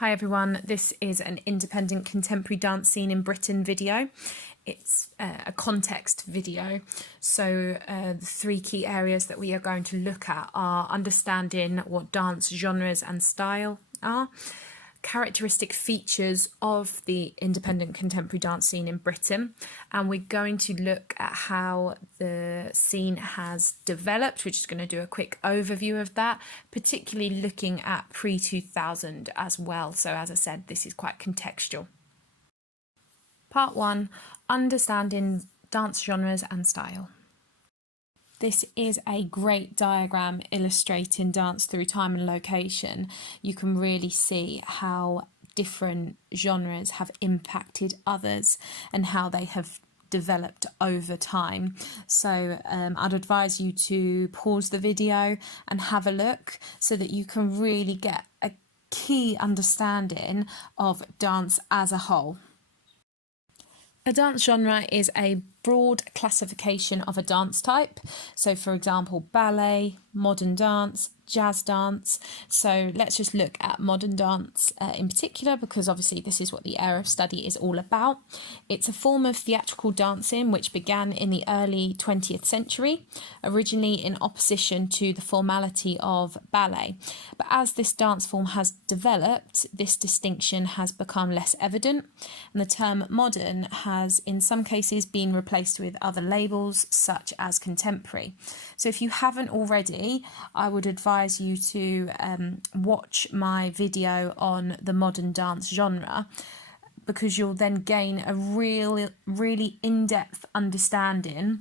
Hi everyone, this is an independent contemporary dance scene in Britain video. It's a context video, so the three key areas that we are going to look at are understanding what dance genres and style are, characteristic features of the independent contemporary dance scene in Britain, and we're going to look at how the scene has developed. We're just going to do a quick overview of that, particularly looking at pre-2000 as well. So as I said, this is quite contextual. Part 1, understanding dance genres and style. This is a great diagram illustrating dance through time and location. You can really see how different genres have impacted others and how they have developed over time. So I'd advise you to pause the video and have a look so that you can really get a key understanding of dance as a whole. A dance genre is a broad classification of a dance type. So for example, ballet, modern dance, jazz dance. So let's just look at modern dance in particular, because obviously this is what the area of study is all about. It's a form of theatrical dancing which began in the early 20th century, originally in opposition to the formality of ballet. But as this dance form has developed, this distinction has become less evident, and the term modern has in some cases been replaced with other labels such as contemporary. So if you haven't already, I would advise you to watch my video on the modern dance genre, because you'll then gain a really in-depth understanding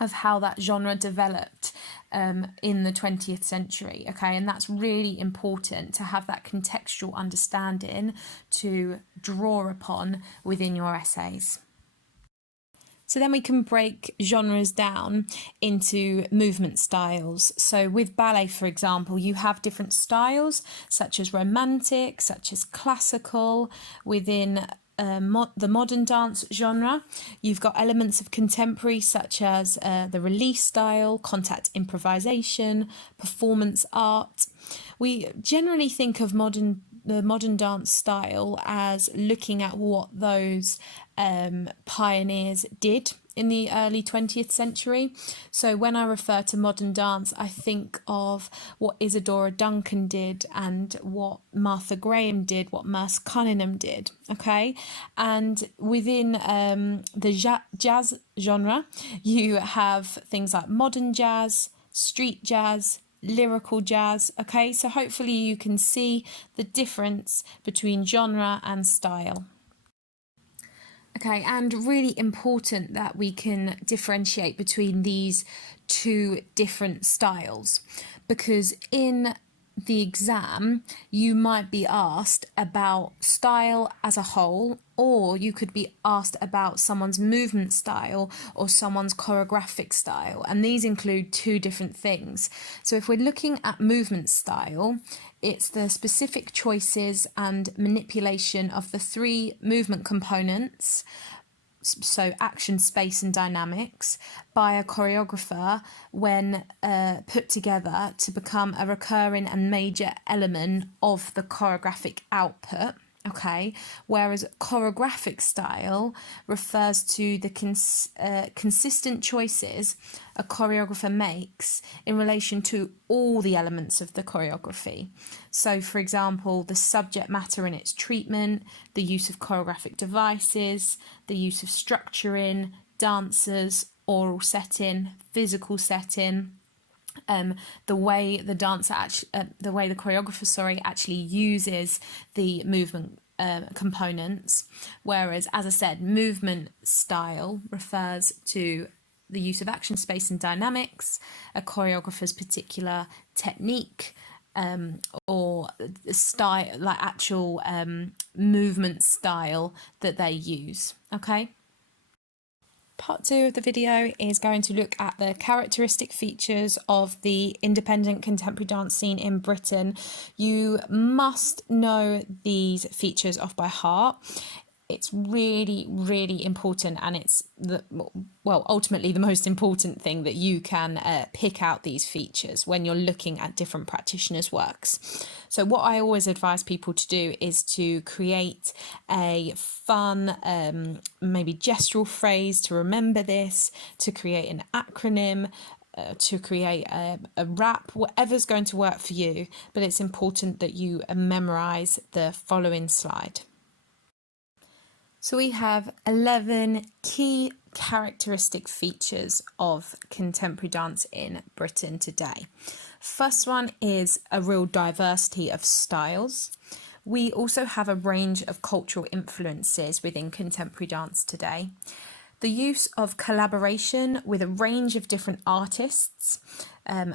of how that genre developed in the 20th century, okay? And that's really important to have that contextual understanding to draw upon within your essays. So then we can break genres down into movement styles. So with ballet, for example, you have different styles such as romantic, such as classical. Within the modern dance genre, you've got elements of contemporary such as the release style, contact improvisation, performance art. We generally think of the modern dance style as looking at what those pioneers did in the early 20th century. So when I refer to modern dance, I think of what Isadora Duncan did and what Martha Graham did, what Merce Cunningham did, okay? And within the jazz genre, you have things like modern jazz, street jazz, lyrical jazz, okay? So hopefully you can see the difference between genre and style. Okay, and really important that we can differentiate between these two different styles, because in the exam you might be asked about style as a whole, or you could be asked about someone's movement style or someone's choreographic style, and these include two different things. So if we're looking at movement style, it's the specific choices and manipulation of the three movement components, so action, space and dynamics, by a choreographer when put together to become a recurring and major element of the choreographic output. Okay, whereas choreographic style refers to the consistent choices a choreographer makes in relation to all the elements of the choreography. So, for example, the subject matter in its treatment, the use of choreographic devices, the use of structuring, dancers, oral setting, physical setting, the way the choreographer actually uses the movement components. Whereas, as I said, movement style refers to the use of action, space and dynamics, a choreographer's particular technique, or style, like actual movement style that they use, okay? Part 2 of the video is going to look at the characteristic features of the independent contemporary dance scene in Britain. You must know these features off by heart. it's really, really important, and it's ultimately the most important thing that you can pick out these features when you're looking at different practitioners' works. So what I always advise people to do is to create a fun, maybe gestural phrase to remember this, to create an acronym, to create a rap, whatever's going to work for you. But it's important that you memorize the following slide. So we have 11 key characteristic features of contemporary dance in Britain today. First one is a real diversity of styles. We also have a range of cultural influences within contemporary dance today. The use of collaboration with a range of different artists,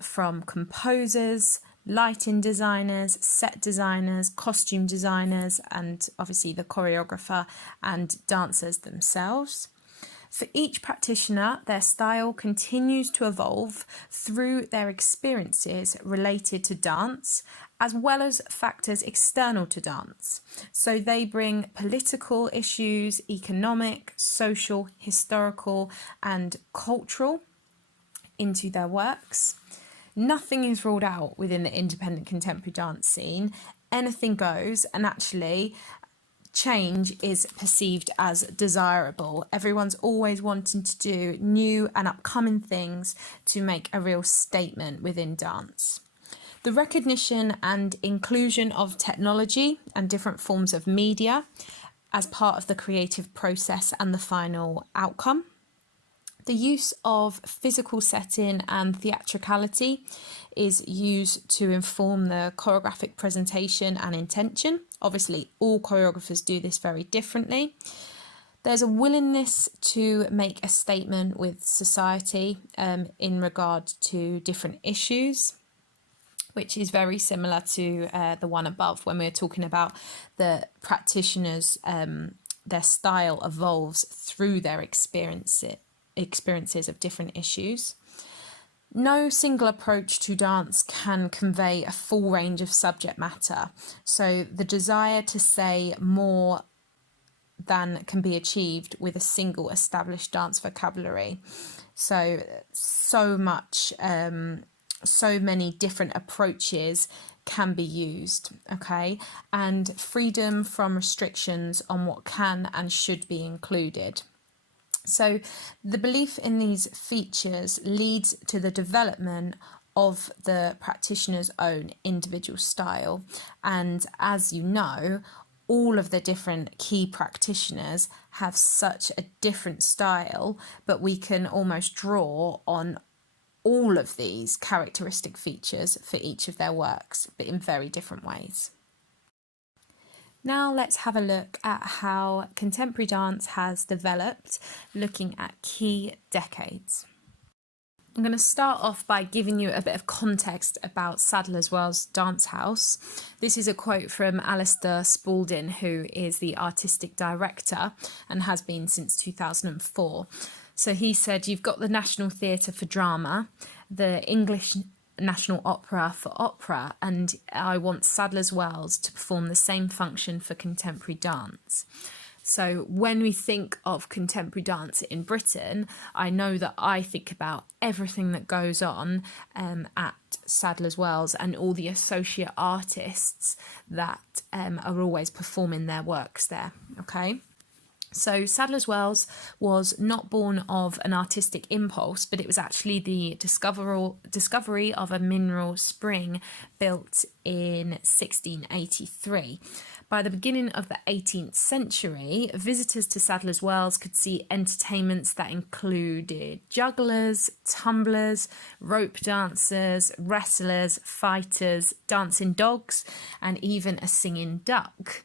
from composers, lighting designers, set designers, costume designers, and obviously the choreographer and dancers themselves. For each practitioner, their style continues to evolve through their experiences related to dance, as well as factors external to dance. So they bring political issues, economic, social, historical, and cultural into their works. Nothing is ruled out within the independent contemporary dance scene. Anything goes, and actually change is perceived as desirable. Everyone's always wanting to do new and upcoming things to make a real statement within dance. The recognition and inclusion of technology and different forms of media as part of the creative process and the final outcome. The use of physical setting and theatricality is used to inform the choreographic presentation and intention. Obviously, all choreographers do this very differently. There's a willingness to make a statement with society in regard to different issues, which is very similar to the one above when we're talking about the practitioners, their style evolves through their experiences of different issues. No single approach to dance can convey a full range of subject matter. So the desire to say more than can be achieved with a single established dance vocabulary. So many different approaches can be used, okay? And freedom from restrictions on what can and should be included. So the belief in these features leads to the development of the practitioner's own individual style. And as you know, all of the different key practitioners have such a different style, but we can almost draw on all of these characteristic features for each of their works, but in very different ways. Now let's have a look at how contemporary dance has developed, looking at key decades. I'm going to start off by giving you a bit of context about Sadler's Wells Dance House. This is a quote from Alistair Spalding, who is the artistic director and has been since 2004. So he said, "You've got the National Theatre for drama, the English National Opera for opera, and I want Sadler's Wells to perform the same function for contemporary dance." So when we think of contemporary dance in Britain, I know that I think about everything that goes on at Sadler's Wells and all the associate artists that are always performing their works there, okay? So Sadler's Wells was not born of an artistic impulse, but it was actually the discovery of a mineral spring built in 1683. By the beginning of the 18th century, visitors to Sadler's Wells could see entertainments that included jugglers, tumblers, rope dancers, wrestlers, fighters, dancing dogs, and even a singing duck.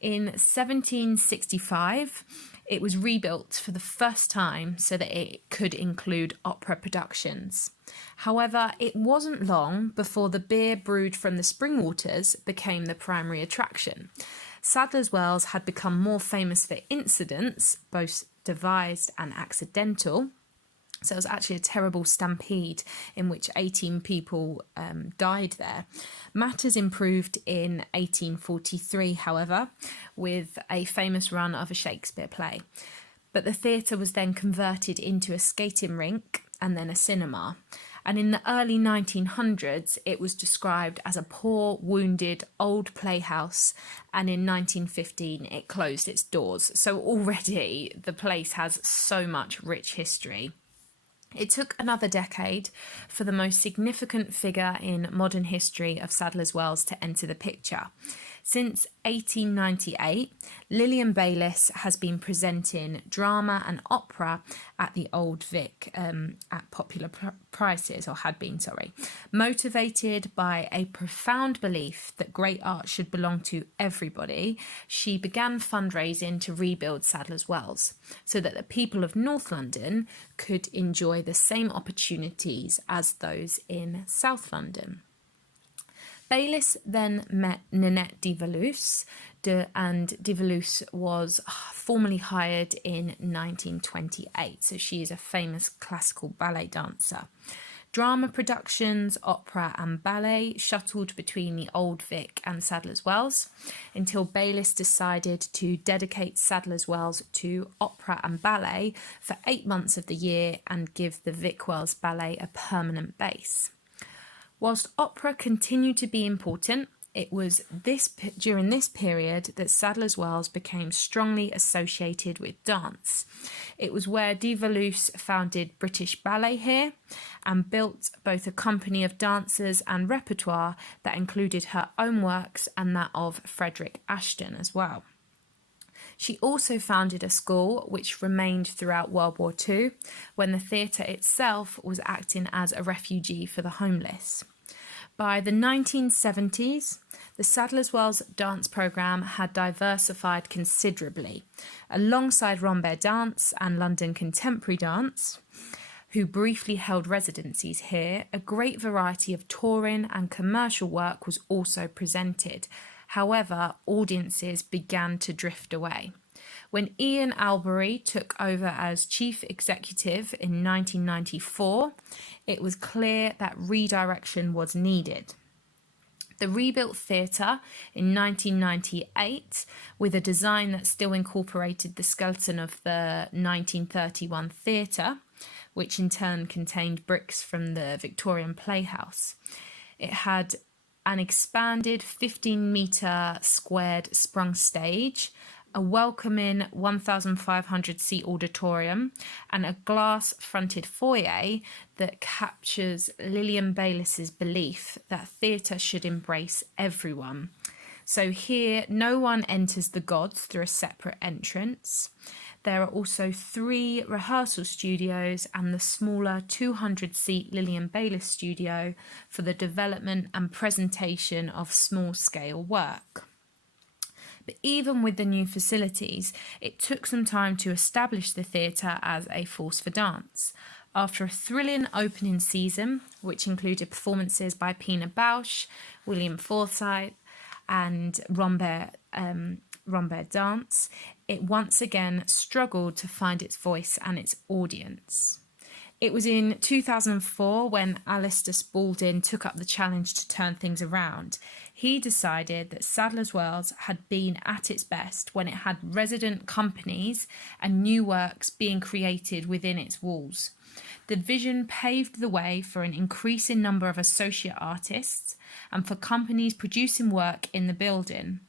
In 1765, it was rebuilt for the first time so that it could include opera productions. However, it wasn't long before the beer brewed from the spring waters became the primary attraction. Sadler's Wells had become more famous for incidents, both devised and accidental, So it was actually a terrible stampede in which 18 people died there. Matters improved in 1843, however, with a famous run of a Shakespeare play. But the theatre was then converted into a skating rink and then a cinema. And in the early 1900s, it was described as a poor, wounded, old playhouse. And in 1915, it closed its doors. So already the place has so much rich history. It took another decade for the most significant figure in modern history of Sadler's Wells to enter the picture. Since 1898, Lillian Bayliss has been presenting drama and opera at the Old Vic at popular prices, or had been, Motivated by a profound belief that great art should belong to everybody, she began fundraising to rebuild Sadler's Wells so that the people of North London could enjoy the same opportunities as those in South London. Bayliss then met Ninette de Valois, and de Valois was formally hired in 1928, so she is a famous classical ballet dancer. Drama productions, opera and ballet shuttled between the Old Vic and Sadler's Wells until Bayliss decided to dedicate Sadler's Wells to opera and ballet for 8 months of the year and give the Vic Wells Ballet a permanent base. Whilst opera continued to be important, it was during this period that Sadler's Wells became strongly associated with dance. It was where de Valois founded British Ballet here and built both a company of dancers and repertoire that included her own works and that of Frederick Ashton as well. She also founded a school which remained throughout World War II, when the theatre itself was acting as a refugee for the homeless. By the 1970s, the Sadler's Wells dance programme had diversified considerably. Alongside Rambert Dance and London Contemporary Dance, who briefly held residencies here, a great variety of touring and commercial work was also presented. However, audiences began to drift away. When Ian Albury took over as chief executive in 1994, it was clear that redirection was needed. The rebuilt theatre in 1998, with a design that still incorporated the skeleton of the 1931 theatre, which in turn contained bricks from the Victorian Playhouse. It had an expanded 15-metre squared sprung stage, a welcoming 1,500-seat auditorium, and a glass-fronted foyer that captures Lillian Bayliss's belief that theatre should embrace everyone. So here, no one enters the gods through a separate entrance. There are also 3 rehearsal studios and the smaller 200-seat Lillian Bayliss studio for the development and presentation of small-scale work. But even with the new facilities, it took some time to establish the theatre as a force for dance. After a thrilling opening season, which included performances by Pina Bausch, William Forsythe and Rambert Dance, it once again struggled to find its voice and its audience. It was in 2004 when Alistair Spalding took up the challenge to turn things around. He decided that Sadler's Wells had been at its best when it had resident companies and new works being created within its walls. The vision paved the way for an increasing number of associate artists and for companies producing work in the building.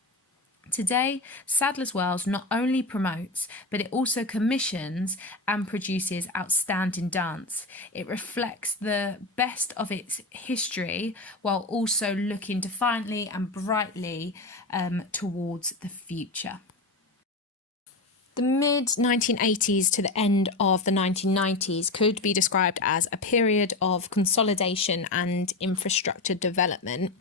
Today, Sadler's Wells not only promotes, but it also commissions and produces outstanding dance. It reflects the best of its history while also looking defiantly and brightly towards the future. The mid-1980s to the end of the 1990s could be described as a period of consolidation and infrastructure development.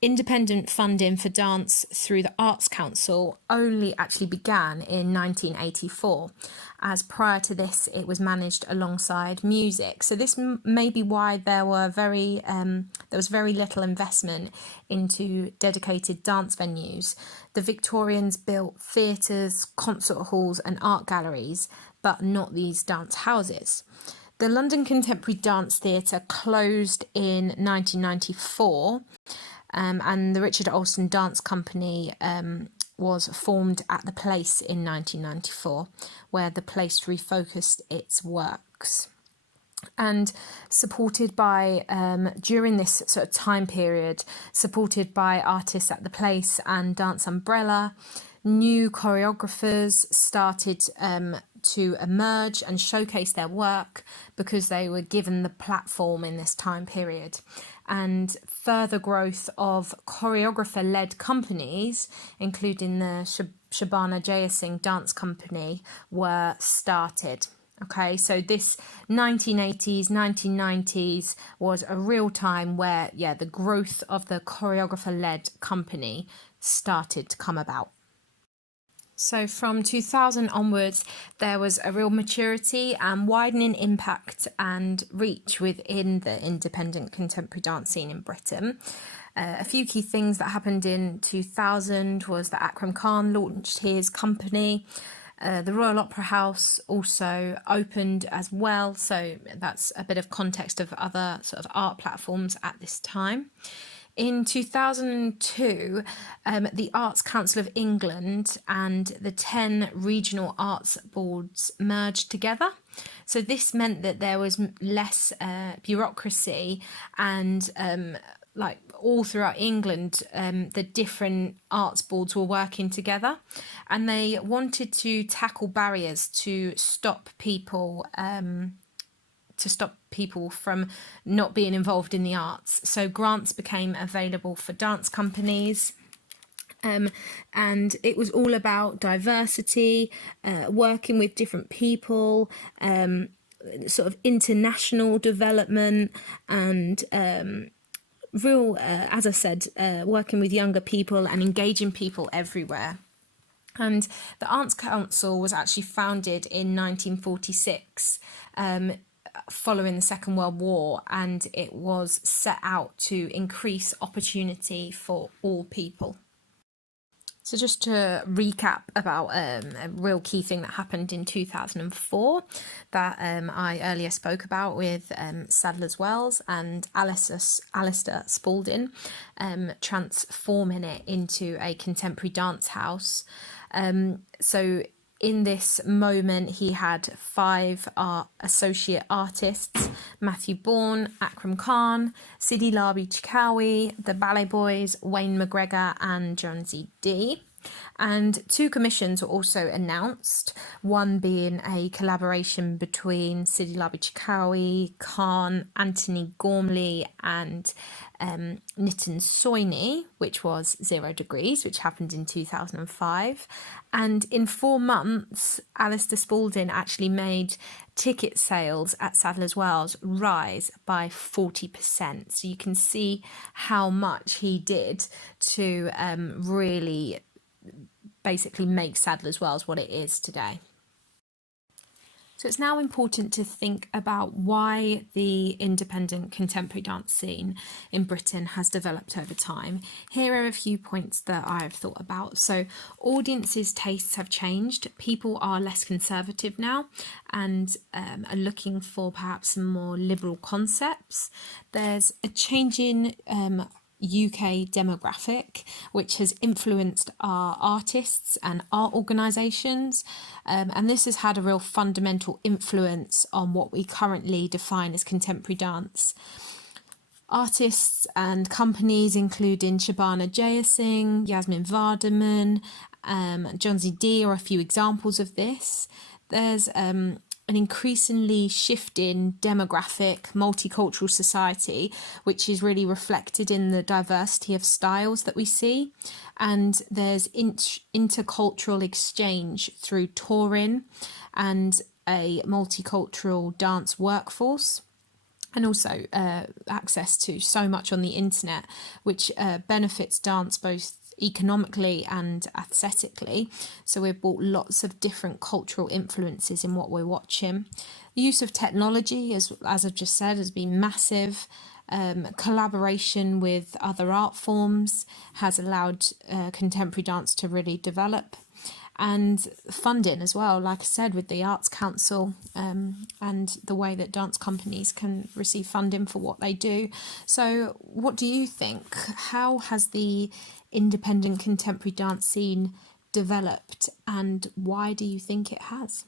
Independent funding for dance through the Arts Council only actually began in 1984, as prior to this it was managed alongside music. So this may be why there was very little investment into dedicated dance venues. The Victorians built theatres, concert halls and art galleries, but not these dance houses. The London Contemporary Dance Theatre closed in 1994, and the Richard Olson Dance Company was formed at the Place in 1994, where the Place refocused its works. And supported by, during this sort of time period, supported by artists at the Place and Dance Umbrella, new choreographers started to emerge and showcase their work because they were given the platform in this time period. And further growth of choreographer-led companies, including the Shabana Jayasingh Dance Company, were started. Okay, so this 1980s, 1990s was a real time where, the growth of the choreographer-led company started to come about. So from 2000 onwards, there was a real maturity and widening impact and reach within the independent contemporary dance scene in Britain. A few key things that happened in 2000 was that Akram Khan launched his company. The Royal Opera House also opened as well, so that's a bit of context of other sort of art platforms at this time. In 2002, the Arts Council of England and the 10 regional arts boards merged together. So this meant that there was less bureaucracy and like all throughout England, the different arts boards were working together, and they wanted to tackle barriers to stop people from not being involved in the arts. So grants became available for dance companies. And it was all about diversity, working with different people, sort of international development, and real, as I said, working with younger people and engaging people everywhere. And the Arts Council was actually founded in 1946, following the Second World War, and it was set out to increase opportunity for all people. So just to recap about a real key thing that happened in 2004 that I earlier spoke about with Sadler's Wells and Alistair Spalding, transforming it into a contemporary dance house. So in this moment, he had 5 associate artists: Matthew Bourne, Akram Khan, Sidi Labi Chikawi, the Ballet Boys, Wayne McGregor and Jonesy D. And 2 commissions were also announced, one being a collaboration between Sidi Labi Chikawi, Khan, Anthony Gormley and Nitin Soini, which was 0 Degrees, which happened in 2005. And in 4 months, Alistair Spalding actually made ticket sales at Sadler's Wells rise by 40%. So you can see how much he did to really basically make Sadler's Wells what it is today. So it's now important to think about why the independent contemporary dance scene in Britain has developed over time. Here are a few points that I've thought about. So audiences' tastes have changed. People are less conservative now and are looking for perhaps some more liberal concepts. There's a changing UK demographic, which has influenced our artists and art organisations, and this has had a real fundamental influence on what we currently define as contemporary dance. Artists and companies including Shabana Jayasingh, Yasmin Vardaman, Jonesy D are a few examples of this. There's an increasingly shifting demographic, multicultural society, which is really reflected in the diversity of styles that we see. And there's intercultural exchange through touring and a multicultural dance workforce. And also access to so much on the internet, which benefits dance both economically and aesthetically. So we've brought lots of different cultural influences in what we're watching. The use of technology, as I've just said, has been massive. Collaboration with other art forms has allowed contemporary dance to really develop. and funding as well, like I said, with the Arts Council, and the way that dance companies can receive funding for what they do. So what do you think? How has the independent contemporary dance scene developed, and why do you think it has?